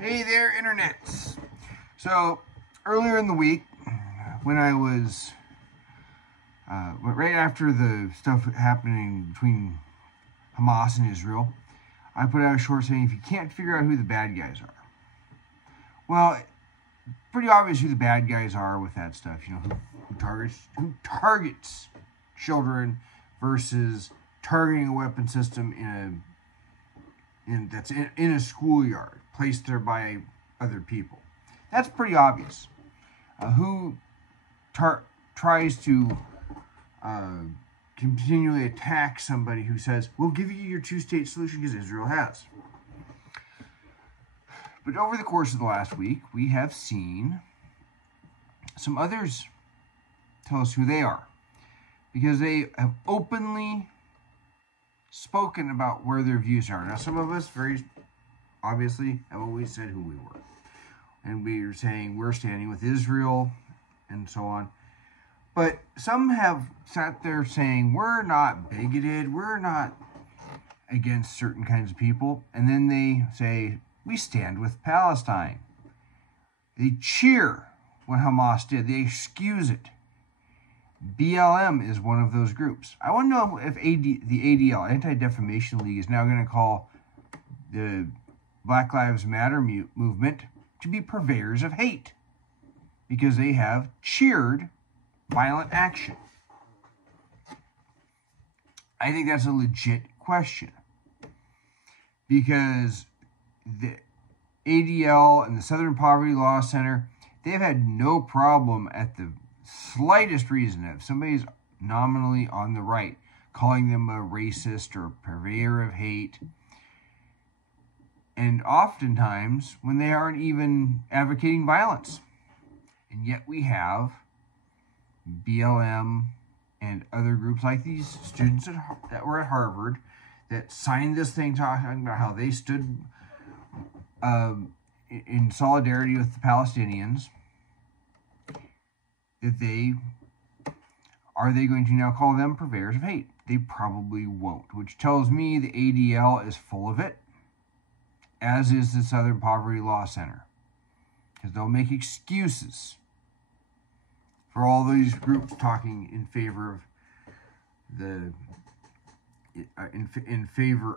Hey there, internets. So, earlier in the week, when I was, right after the stuff happening between Hamas and Israel, I put out a short saying, if you can't figure out who the bad guys are. Well, pretty obvious who the bad guys are with that stuff. You know, who targets children versus targeting a weapon system that's in a schoolyard, placed there by other people. That's pretty obvious. Who tries to continually attack somebody who says, we'll give you your two-state solution because Israel has. But over the course of the last week, we have seen some others tell us who they are, because they have openly spoken about where their views are. Now, some of us very obviously have always said who we were. And we are saying we're standing with Israel and so on. But some have sat there saying we're not bigoted, we're not against certain kinds of people. And then they say, we stand with Palestine. They cheer what Hamas did. They excuse it. BLM is one of those groups. I want to know if the ADL, Anti-Defamation League, is now going to call the Black Lives Matter movement to be purveyors of hate because they have cheered violent action. I think that's a legit question, because the ADL and the Southern Poverty Law Center, they've had no problem at the slightest reason, if somebody's nominally on the right, calling them a racist or a purveyor of hate. And oftentimes when they aren't even advocating violence. And yet we have BLM and other groups like these students that were at Harvard that signed this thing talking about how they stood in solidarity with the Palestinians. Are they going to now call them purveyors of hate? They probably won't, which tells me the ADL is full of it, as is the Southern Poverty Law Center, because they'll make excuses for all these groups talking in favor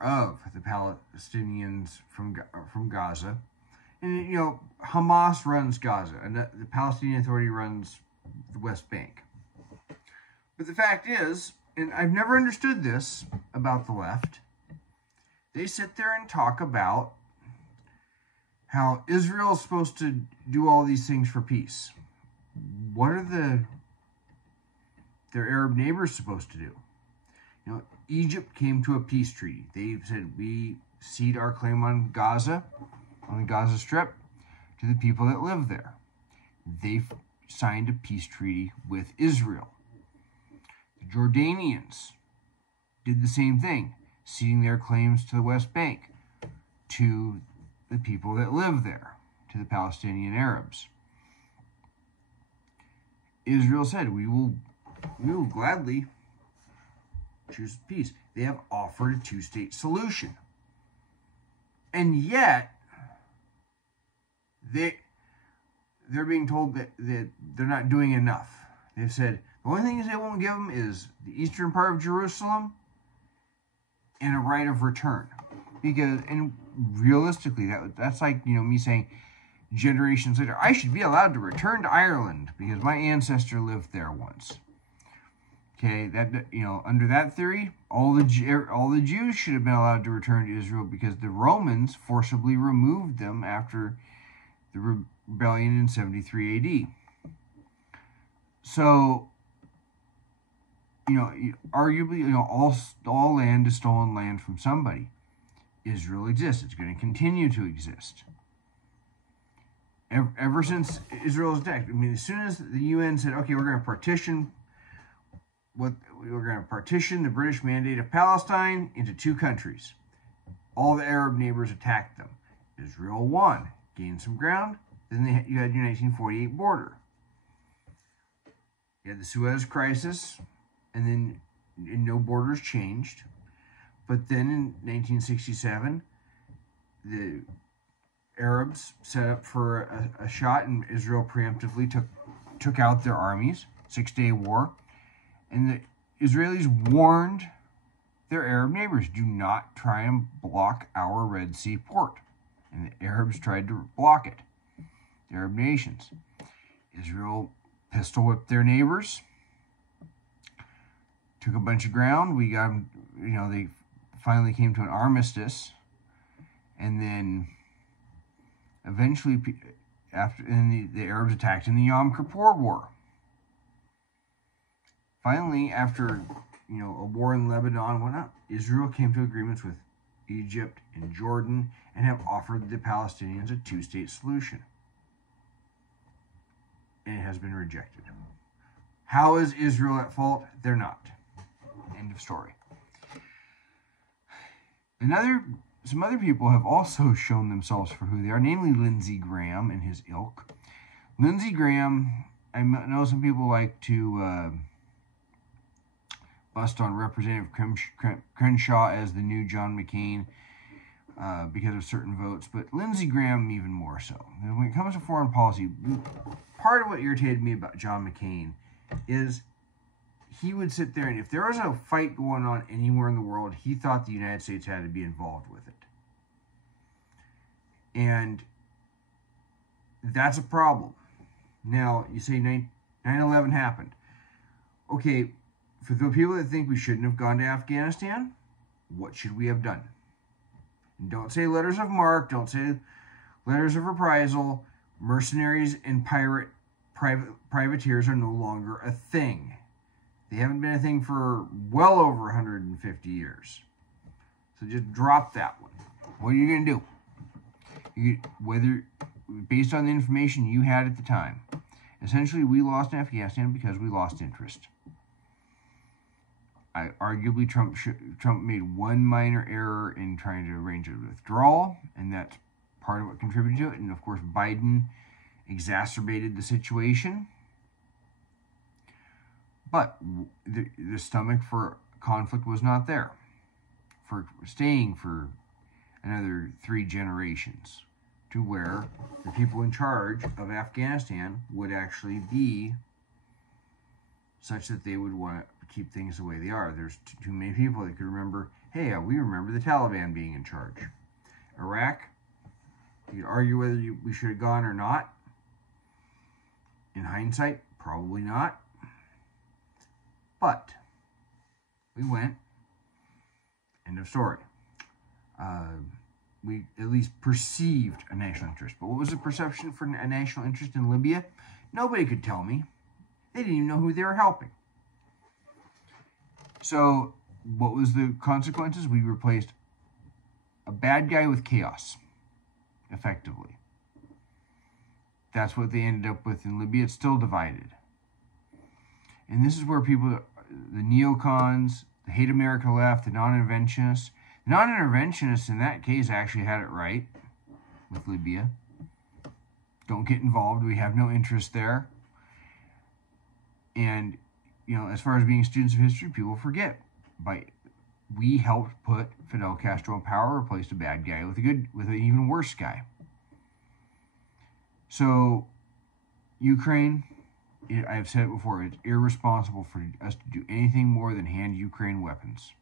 of the Palestinians from Gaza. And you know, Hamas runs Gaza, and the Palestinian Authority runs the West Bank. But the fact is, and I've never understood this about the left, they sit there and talk about how Israel is supposed to do all these things for peace. What are their Arab neighbors supposed to do? You know, Egypt came to a peace treaty. They said, we cede our claim on Gaza, on the Gaza Strip, to the people that live there. They signed a peace treaty with Israel. The Jordanians did the same thing, ceding their claims to the West Bank to the people that live there, to the Palestinian Arabs. Israel said, we will gladly choose peace. They have offered a two-state solution. And yet, they're being told that they're not doing enough. They've said the only thing they won't give them is the eastern part of Jerusalem and a right of return. Because, and realistically, that's like, you know, me saying generations later, I should be allowed to return to Ireland because my ancestor lived there once. Okay, that, you know, under that theory, all the Jews should have been allowed to return to Israel because the Romans forcibly removed them after the rebellion in 73 AD. So, you know, arguably, you know, all land is stolen land from somebody. Israel exists. It's going to continue to exist. Ever since Israel's attack, I mean, as soon as the UN said, okay, we're going to partition the British Mandate of Palestine into two countries, all the Arab neighbors attacked them. Israel won, gained some ground. Then you had your 1948 border. You had the Suez Crisis, and then no borders changed. But then in 1967, the Arabs set up for a shot, and Israel preemptively took out their armies. 6-day war. And the Israelis warned their Arab neighbors, do not try and block our Red Sea port. And the Arabs tried to block it. The Arab nations. Israel pistol whipped their neighbors. Took a bunch of ground. We got them, they finally came to an armistice. And then eventually, the Arabs attacked in the Yom Kippur War. Finally, after a war in Lebanon and whatnot, Israel came to agreements with Egypt and Jordan and have offered the Palestinians a 2-state solution. And it has been rejected. How is Israel at fault? They're not. End of story. Some other people have also shown themselves for who they are, namely Lindsey Graham and his ilk. Lindsey Graham, I know some people like to bust on Representative Crenshaw as the new John McCain because of certain votes, but Lindsey Graham even more so. And when it comes to foreign policy, part of what irritated me about John McCain is he would sit there, and if there was a fight going on anywhere in the world, he thought the United States had to be involved with it. And that's a problem. Now, you say 9/11 happened. Okay, for the people that think we shouldn't have gone to Afghanistan, what should we have done? And don't say letters of marque, don't say letters of reprisal. Mercenaries and privateers are no longer a thing. They haven't been a thing for well over 150 years. So just drop that one. What are you going to do? Whether based on the information you had at the time. Essentially, we lost in Afghanistan because we lost interest. Arguably, Trump made one minor error in trying to arrange a withdrawal, and that's part of what contributed to it. And of course, Biden exacerbated the situation. But the stomach for conflict was not there, for staying for another 3 generations, to where the people in charge of Afghanistan would actually be such that they would want to keep things the way they are. There's too many people that could remember, hey, we remember the Taliban being in charge. Iraq, you could argue whether we should have gone or not. In hindsight, probably not. But we went. End of story. We at least perceived a national interest. But what was the perception for a national interest in Libya? Nobody could tell me. They didn't even know who they were helping. So what was the consequences? We replaced a bad guy with chaos, effectively. That's what they ended up with in Libya. It's still divided. And this is where people, the neocons, the hate America left, the non-interventionists. The non-interventionists in that case actually had it right with Libya. Don't get involved. We have no interest there. And, as far as being students of history, people forget. We helped put Fidel Castro in power, replaced a bad guy with an even worse guy. So, Ukraine, I've said it before, it's irresponsible for us to do anything more than hand Ukraine weapons.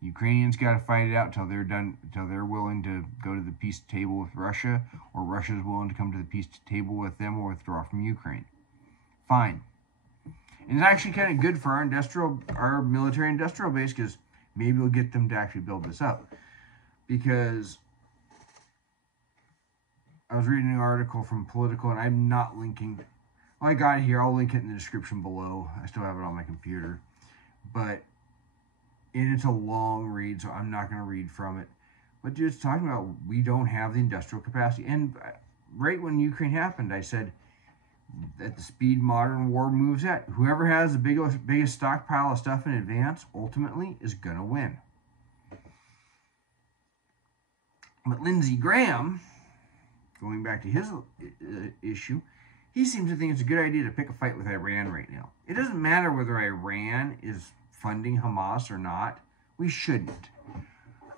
Ukrainians got to fight it out till they're done, till they're willing to go to the peace table with Russia, or Russia's willing to come to the peace table with them or withdraw from Ukraine. Fine. And it's actually kind of good for our military industrial base, because maybe we'll get them to actually build this up. Because I was reading an article from Political, and I'm not linking. Well, I got it here. I'll link it in the description below. I still have it on my computer. And it's a long read, so I'm not going to read from it. But dude, it's talking about we don't have the industrial capacity. And right when Ukraine happened, I said, at the speed modern war moves at, whoever has the biggest stockpile of stuff in advance ultimately is going to win. But Lindsey Graham, going back to his issue, he seems to think it's a good idea to pick a fight with Iran right now. It doesn't matter whether Iran is funding Hamas or not. We shouldn't.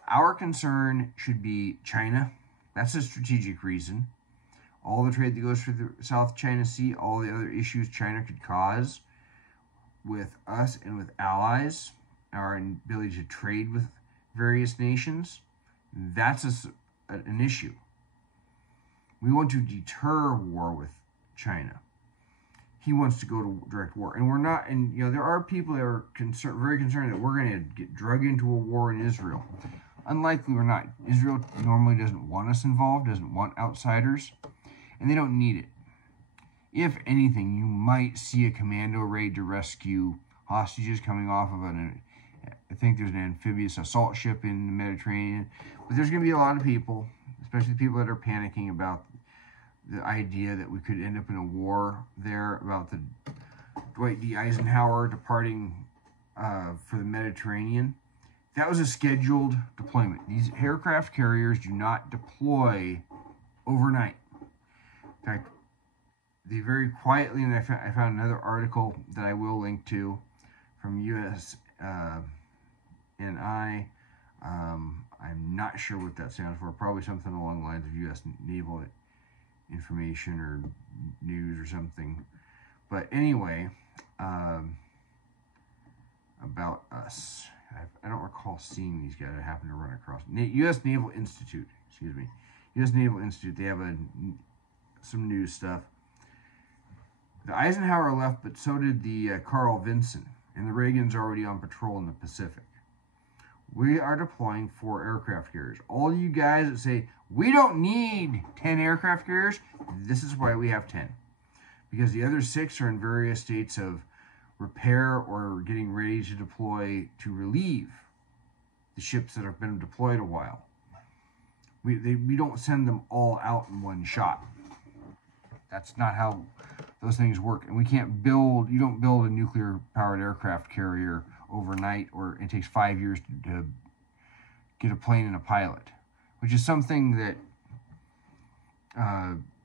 Our concern should be China That's a strategic reason. All the trade that goes through the South China Sea, all the other issues China could cause with us and with allies, our ability to trade with various nations, that's an issue. We want to deter war with China. He wants to go to direct war. And we're not, and there are people that are very concerned that we're going to get drug into a war in Israel. Unlikely we're not. Israel normally doesn't want us involved, doesn't want outsiders, and they don't need it. If anything, you might see a commando raid to rescue hostages coming off of I think there's an amphibious assault ship in the Mediterranean. But there's going to be a lot of people, especially people that are panicking about the idea that we could end up in a war there, about the Dwight D. Eisenhower departing for the Mediterranean. That was a scheduled deployment. These aircraft carriers do not deploy overnight. In fact, they very quietly, and I found another article that I will link to from USNI. I'm not sure what that stands for. Probably something along the lines of U.S. Naval Information or News or something. But anyway, about us. I don't recall seeing these guys. I happened to run across U.S. Naval Institute. Excuse me, U.S. Naval Institute. They have some news stuff. The Eisenhower left, but so did the Carl Vinson, and the Reagan's already on patrol in the Pacific. We are deploying 4 aircraft carriers. All you guys that say, we don't need 10 aircraft carriers, this is why we have 10. Because the other 6 are in various states of repair or getting ready to deploy to relieve the ships that have been deployed a while. We don't send them all out in one shot. That's not how those things work. And you don't build a nuclear-powered aircraft carrier overnight, or it takes 5 years to get a plane and a pilot, which is something that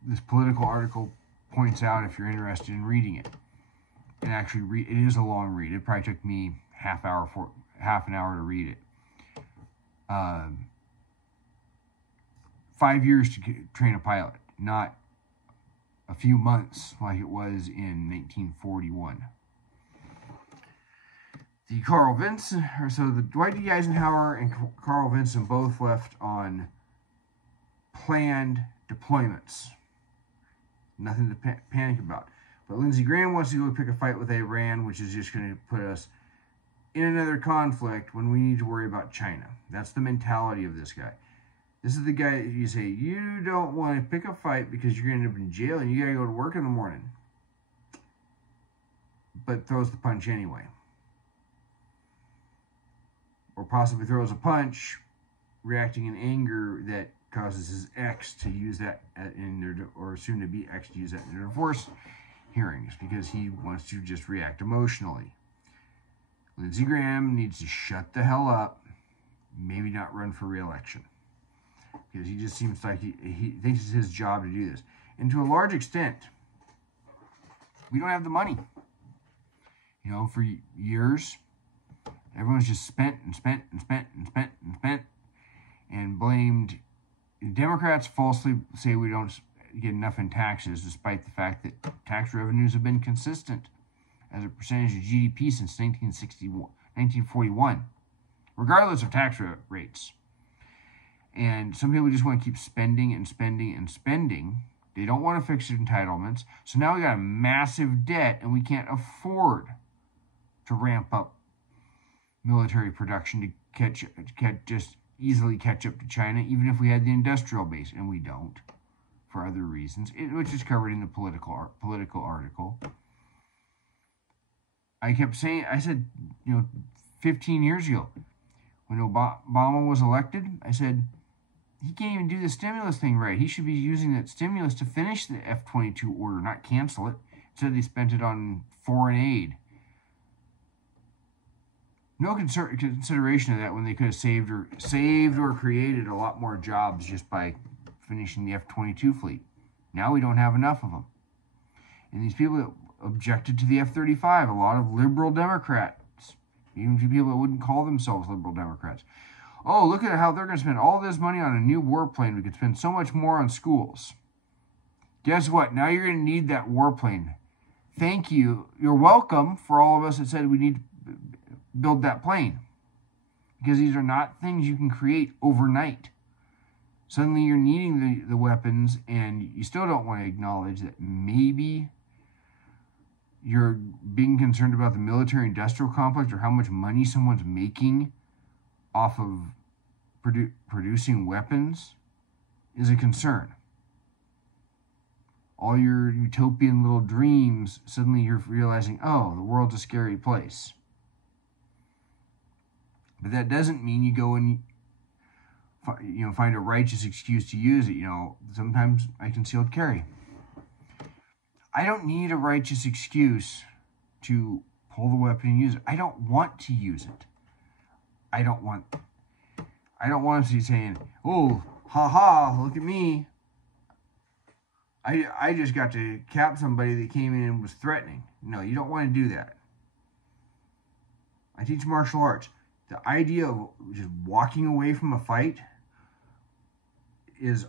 this political article points out if you're interested in reading it. And actually, it is a long read. It probably took me half an hour to read it. 5 years to train a pilot, not a few months like it was in 1941. The Dwight D. Eisenhower and Carl Vinson both left on planned deployments. Nothing to panic about. But Lindsey Graham wants to go pick a fight with Iran, which is just going to put us in another conflict when we need to worry about China. That's the mentality of this guy. This is the guy that you say, you don't want to pick a fight because you're going to end up in jail and you got to go to work in the morning. But throws the punch anyway. Or possibly throws a punch, reacting in anger that causes his ex to use that or soon to be ex to use that in their divorce hearings because he wants to just react emotionally. Lindsey Graham needs to shut the hell up, maybe not run for re-election. Because he just seems like he thinks it's his job to do this. And to a large extent, we don't have the money. For years, everyone's just spent and blamed. Democrats falsely say we don't get enough in taxes, despite the fact that tax revenues have been consistent as a percentage of GDP since 1941, regardless of tax rates. And some people just want to keep spending and spending and spending. They don't want to fix entitlements. So now we got a massive debt, and we can't afford to ramp up military production to just easily catch up to China, even if we had the industrial base, and we don't, for other reasons, which is covered in the political article. I said, 15 years ago, when Obama was elected, I said, he can't even do the stimulus thing right. He should be using that stimulus to finish the F-22 order, not cancel it. Instead, they spent it on foreign aid. No consideration of that when they could have saved or created a lot more jobs just by finishing the F-22 fleet. Now we don't have enough of them. And these people that objected to the F-35, a lot of liberal Democrats, even people that wouldn't call themselves liberal Democrats, oh, look at how they're going to spend all this money on a new warplane. We could spend so much more on schools. Guess what? Now you're going to need that warplane. Thank you. You're welcome for all of us that said we need to build that plane. Because these are not things you can create overnight. Suddenly you're needing the weapons, and you still don't want to acknowledge that maybe you're being concerned about the military-industrial complex or how much money someone's making off of producing weapons is a concern. All your utopian little dreams, suddenly you're realizing, oh, the world's a scary place. But that doesn't mean you go and find a righteous excuse to use it. Sometimes I concealed carry. I don't need a righteous excuse to pull the weapon and use it. I don't want to use it. I don't want to be saying, oh, haha, look at me. I just got to cap somebody that came in and was threatening. No, you don't want to do that. I teach martial arts. The idea of just walking away from a fight is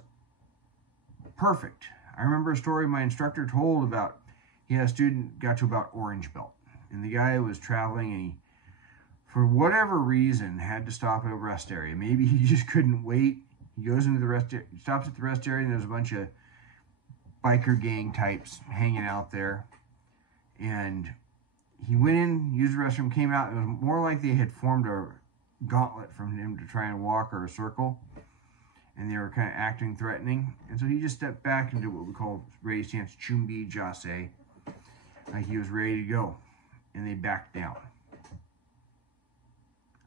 perfect. I remember a story my instructor told about, he had a student got to about orange belt, and the guy was traveling, and he, for whatever reason, had to stop at a rest area. Maybe he just couldn't wait. He goes into the rest area, stops at the rest area, and there's a bunch of biker gang types hanging out there, and he went in, used the restroom, came out. It was more like they had formed a gauntlet from him to try and walk or a circle. And they were kind of acting threatening. And so he just stepped back and did what we call raised hands, chumbi jase. Like he was ready to go. And they backed down.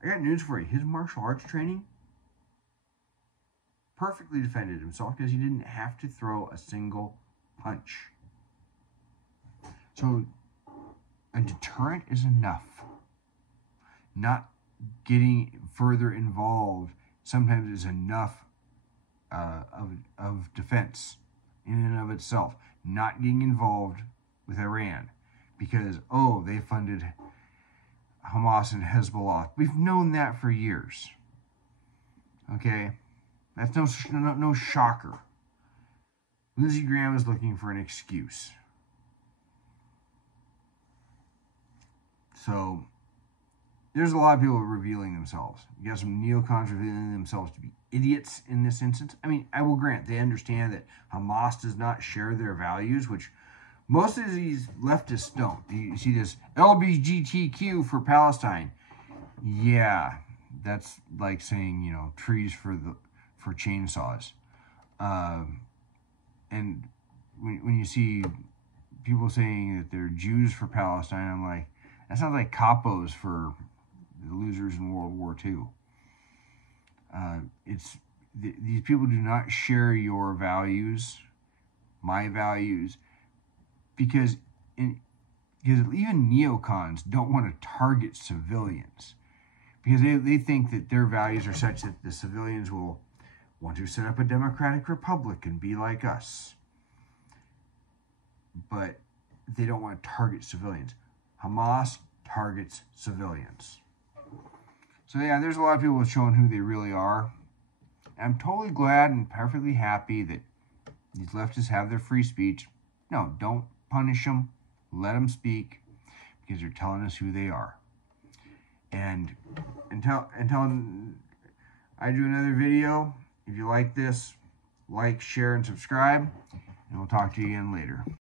I got news for you. His martial arts training perfectly defended himself because he didn't have to throw a single punch. So a deterrent is enough. Not getting further involved sometimes is enough of defense in and of itself. Not getting involved with Iran because, oh, they funded Hamas and Hezbollah. We've known that for years. Okay? That's no shocker. Lindsey Graham is looking for an excuse. So, there's a lot of people revealing themselves. You got some neocons revealing themselves to be idiots in this instance. I mean, I will grant they understand that Hamas does not share their values, which most of these leftists don't. You see this LGBTQ for Palestine. Yeah, that's like saying, trees for chainsaws. And when you see people saying that they're Jews for Palestine, I'm like, that sounds like capos for the losers in World War II. These people do not share your values, my values, because even neocons don't want to target civilians because they think that their values are such that the civilians will want to set up a democratic republic and be like us. But they don't want to target civilians. Hamas targets civilians. So yeah, there's a lot of people showing who they really are. I'm totally glad and perfectly happy that these leftists have their free speech. No, don't punish them. Let them speak because they're telling us who they are. And until I do another video, if you like this, like, share, and subscribe. And we'll talk to you again later.